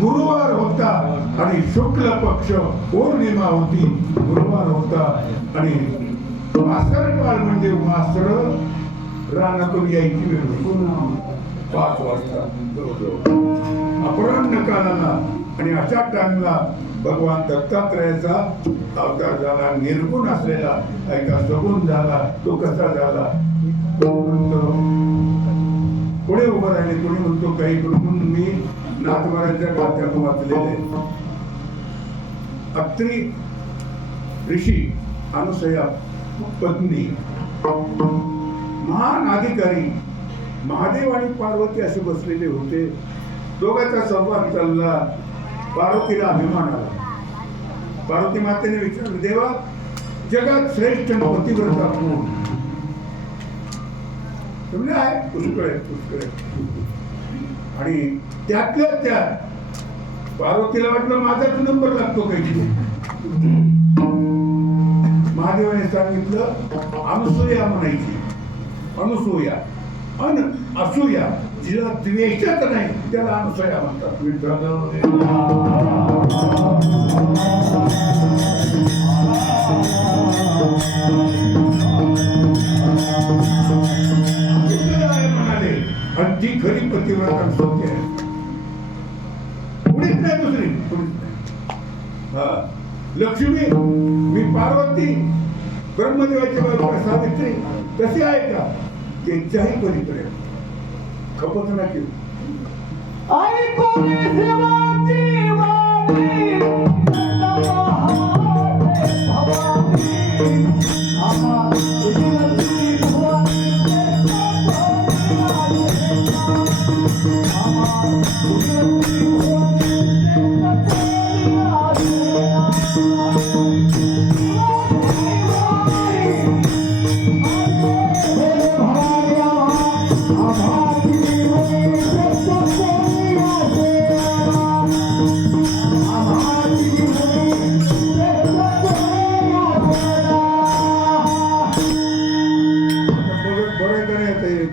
गुरुवार होता आणि शुक्ल पक्ष पौर्णिमा होती. गुरुवार होता आणि मासरकाळ म्हणजे मासर रानातून यायची वेळ होती 5 वाजता अपराह्न काळाला. आणि अशा टाइमला भगवान दत्तात्रयाचा अवतार झाला. निर्गुण असलेला ऐका सगुण झाला. तो कसा झाला? पुढे उभं राहिले. कोणी म्हणतो काही म्हणून मी नाथमारांच्या गाथ्यातून वाचलेले. अत्री ऋषी अनुसया पत्नी महान अधिकारी महादेव आणि पार्वती असे बसलेले होते. दोघांचा संवाद चालला. पार्वतीला अभिमान आला. पार्वती मातेने विचारले, देवा जगात श्रेष्ठ पतिव्रता कोण? तुम्ही आहे पुष्कळ आहे. आणि त्यातल्या त्यात पार्वतीला वाटलं माझाच नंबर लागतो काही. महादेवाने सांगितलं अनुसूया म्हणायची. अनुसूया असूया जिला द्वेषच नाही त्याला अनुसूया म्हणतात. म्हणाले आणि ती खरी पतिव्रता सत्य आहे. कुणीच नाही दुसरी. लक्ष्मी मी पार्वती ब्रह्मदेवाच्या बाजूला सावित्री तशी आहे का? त्यांच्याही पलीकडे खपत ना केली.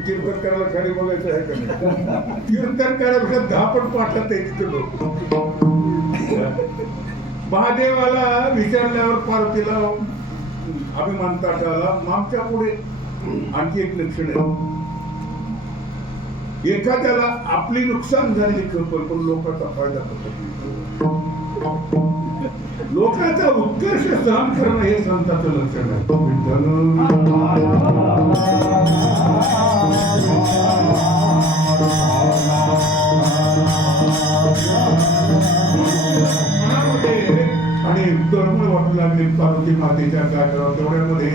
कीर्तन करायला खाली बघायचं आहे का नाही? कीर्तन करायला 10 पट पाठवत आहे तिथे लोक. महादेवाला विचारल्यावर पार्वतीला अभिमान ताटाला मागच्या पुढे आणखी एक लक्षण आहे. एखाद्याला आपली नुकसान झालेली खबर पण लोकांचा फायदा करतो. लोकांचा उत्कर्ष सहन करणं हे संतांचं लक्षण आहे. आणि तळमळ वाटू लागली पार्वती मातेच्या गाठावर. तेवढ्यामध्ये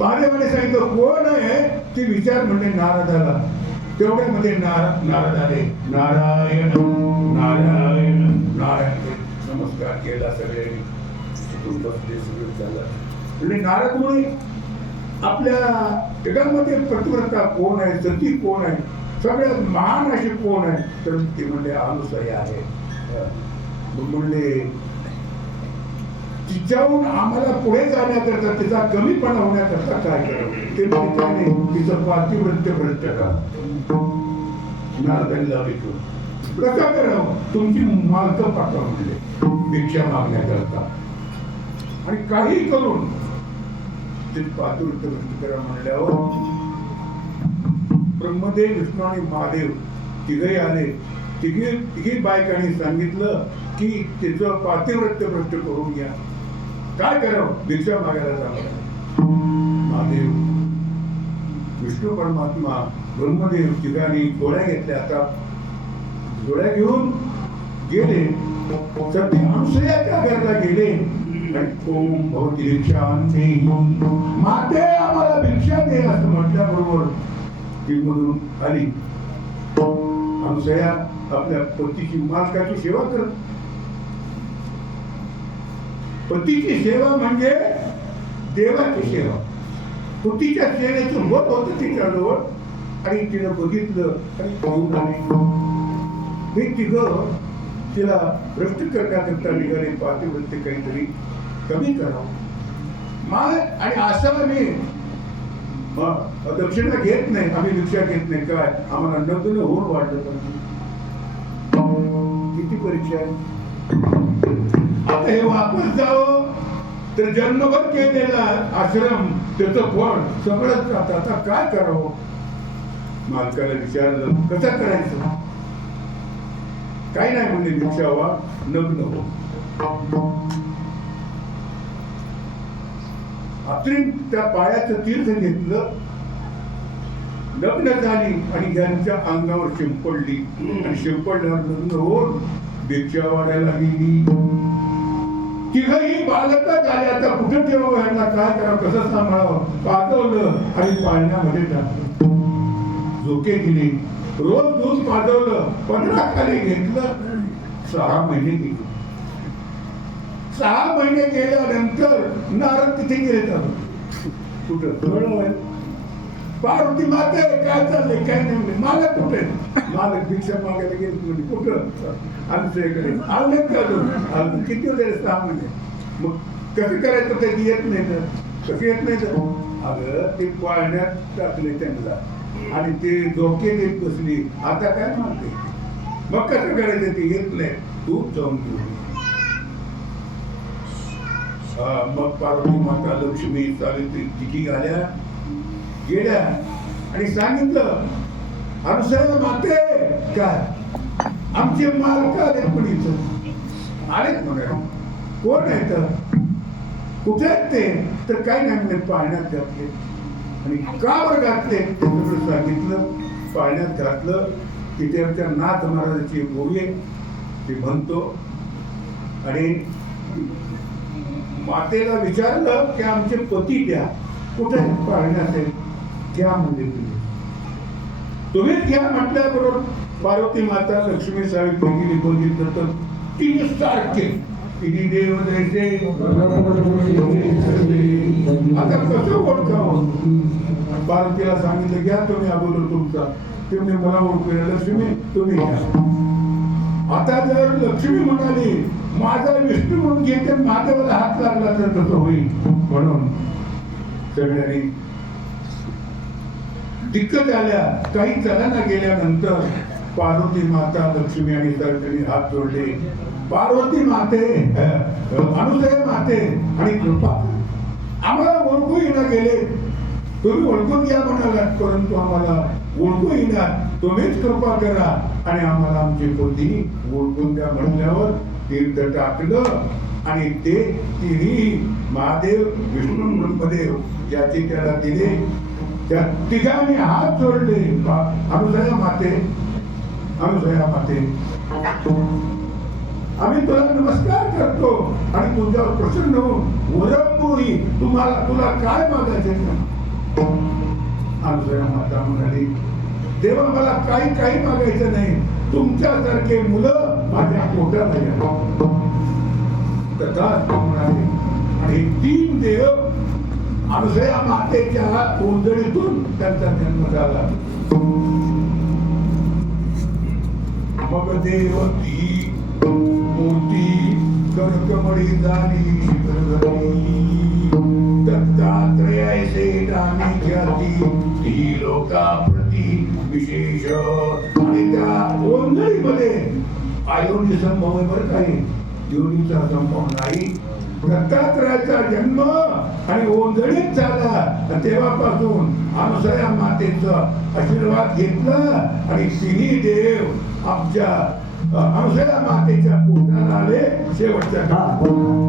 महादेवाने सांगितलं कोण आहे ती विचार म्हणजे नारदाला. तेवढ्यामध्ये नारद आले. नारायण नारायण नारायण नमस्कार केला सगळ्यांनी. म्हणजे नारद मुळे आपल्या जगामध्ये पतिव्रता कोण आहे, सती कोण आहे, सगळ्यात महान अशी कोण आहे, तर ते म्हणले अनुसया आहे. म्हणले तिच्याहून आम्हाला पुढे जाण्याकरता, तिचा कमीपणा होण्याकरता काय करावं. ते म्हणले तिचं पातिव्रत्य भ्रष्ट का. नारदांनी विचारलं कसं करावं. तुमची मालकं पाठवा म्हणले भिक्षा मागण्याकरता, आणि काही करून ते पातिव्रत्य भ्रष्ट करा म्हणल्यावर ब्रह्मदेव, विष्णू आणि महादेव तिघही आले. तिघी बायकांनी सांगितलं की तिचं पातिव्रत्य भ्रष्ट करून घ्या. काय करावं. भिक्षा मागायला सांगा. महादेव, विष्णू परमात्मा, ब्रह्मदेव तिघांनी गोळ्या घेतल्या. आता गोळ्या घेऊन गेले तर ते अनुसयाच्या घरला गेले आणि ओम भवती भिक्षांते माते आम्हाला भिक्षा दे असं म्हटल्याबरोबर ती मधून आली. अनुसया आपल्या पतीची मालकाची सेवा करत. पतीची सेवा म्हणजे देवाची सेवा. पतीच्या सेवेचं होत होतं तिच्याजवळ, आणि तिनं बघितलं आणि पाहून आले. हे तिघं तिला भ्रष्ट करण्याकरता निघाले. पातिव्रत्य काहीतरी कमी करावं. आणि असं मी दक्षिणा घेत नाही, आम्ही भिक्षा घेत नाही. काय आम्हाला नग्न होऊन वाटलं पाहिजे. किती परीक्षा आहे. आता हे वापस जावं तर जन्मभर केलेला आश्रम त्याचं फळ सगळंच जातं. आता काय करावं. मालकाला विचारलं कसं करायचं. काही नाही म्हणजे भिक्षा व्हा, नग्न हो. अत्रिम त्या पायाचं तीर्थ घेतलं, लग्न झाली आणि यांच्या अंगावर शिंपडली आणि शिंपडल्यावर लग्न होऊन भिक्षा वाढायला गेली. तिघही बालक झाले. आता कुठे ठेवावं, यांना काय करावं, कसं सांभाळावं. पाजवलं आणि पाळण्यामध्ये टाकलं. झोके दिले. रोज दूध पाजवलं. 15 खाली घेतलं. 6 महिने गेले. 6 महिने गेल्यानंतर नारद तिथे गेले. कुठं पार्वती माते काय चाललंय, काय नाही. मालक कुठे. मालक भिक्षा मागायला गेले. कुठं अनुसयाकडे आले का. किती वेळ 6 महिने. मग कसं करायचं ते येत नाही तर. कसं येत नाही तर अगं ते पाळण्यात टाकले त्यांना आणि ते डोके देत बसली. आता काय म्हणते. मग कसं करायचं ते येत नाही. तू जाऊन घेऊन. मग पार्वती माता, लक्ष्मी, सावित्री तिघी गेल्या आणि सांगितलं अनुसया माते काय आमचे मालक आले. पण इथं आलेत म्हणा. कोण आहे तर कुठे आहेत ते. तर काय नाही म्हणजे पाळण्यात घातले. आणि का बरं घातले ते सगळं सांगितलं. पाळण्यात घातलं. तिथे आमच्या नाथ महाराजाची गोळी आहे ती म्हणतो. आणि मातेला विचारलं की आमचे पती द्या. कुठे पाळण्यात आहे. घ्या म्हणजे तुम्हीच घ्या म्हटल्याबरोबर पार्वती माता, लक्ष्मी, सावित्री गेली. बघितलं तर तिने सारखे तिने देव द्यायचे. आता कसं ओळखावं. पार्वतीला सांगितलं घ्या तुम्ही अगोदर तुमचा. तुम्ही मला ओळखू. लक्ष्मी तुम्ही घ्या. आता जर लक्ष्मी म्हणाली माझा विष्णू म्हणून घेते, महादेवाला हात लागला तर कसं होईल. म्हणून सगळ्यांनी दिक्कत आल्या, काही जणांना गेल्यानंतर पार्वती माता, लक्ष्मी आणि सरकारने हात जोडले. पार्वती माते, अनुसया माते आणि कृपा आम्हाला ओळखू येणं गेले. तुम्ही ओळखून घ्या म्हणालात, परंतु आम्हाला ओळखू येणार, तुम्हीच कृपा करा आणि आम्हाला आमची पोथी ओळखून द्या म्हणल्यावर तीर्थ टाकलं आणि ते तिन्ही महादेव, विष्णू, ब्रह्मदेव याची त्याला दिले. त्या तिघांनी हात जोडले. अनुसया माते, अनुसया माते, आम्ही तुला नमस्कार करतो आणि तुझ्यावर प्रसन्न होऊन वरपुरी तुला काय मागायचे. अनुसया माता म्हणाली, देवा मला काही मागायचं नाही, तुमच्यासारखे मुलं माझ्या पोटात म्हणाले. आणि 3 देव अनुसया मातेच्या ओंजळीतून त्यांचा जन्म झाला. मग देव ती मूर्ती करकमळी झाली. दत्तात्रयाचे नामी ख्याती ती लोकाप्रती विशेष. आणि त्या ओंजळीमध्ये आयोनी संभव आहे बरं काही, योनीचा संभव नाही. दत्तात्रयाचा जन्म आणि ओंजळीत झाला. तेव्हापासून अनुसया मातेचा आशीर्वाद घेतला आणि तिन्ही देव आमच्या अनुसया मातेच्या पोटाला आले शेवटच्या काळात.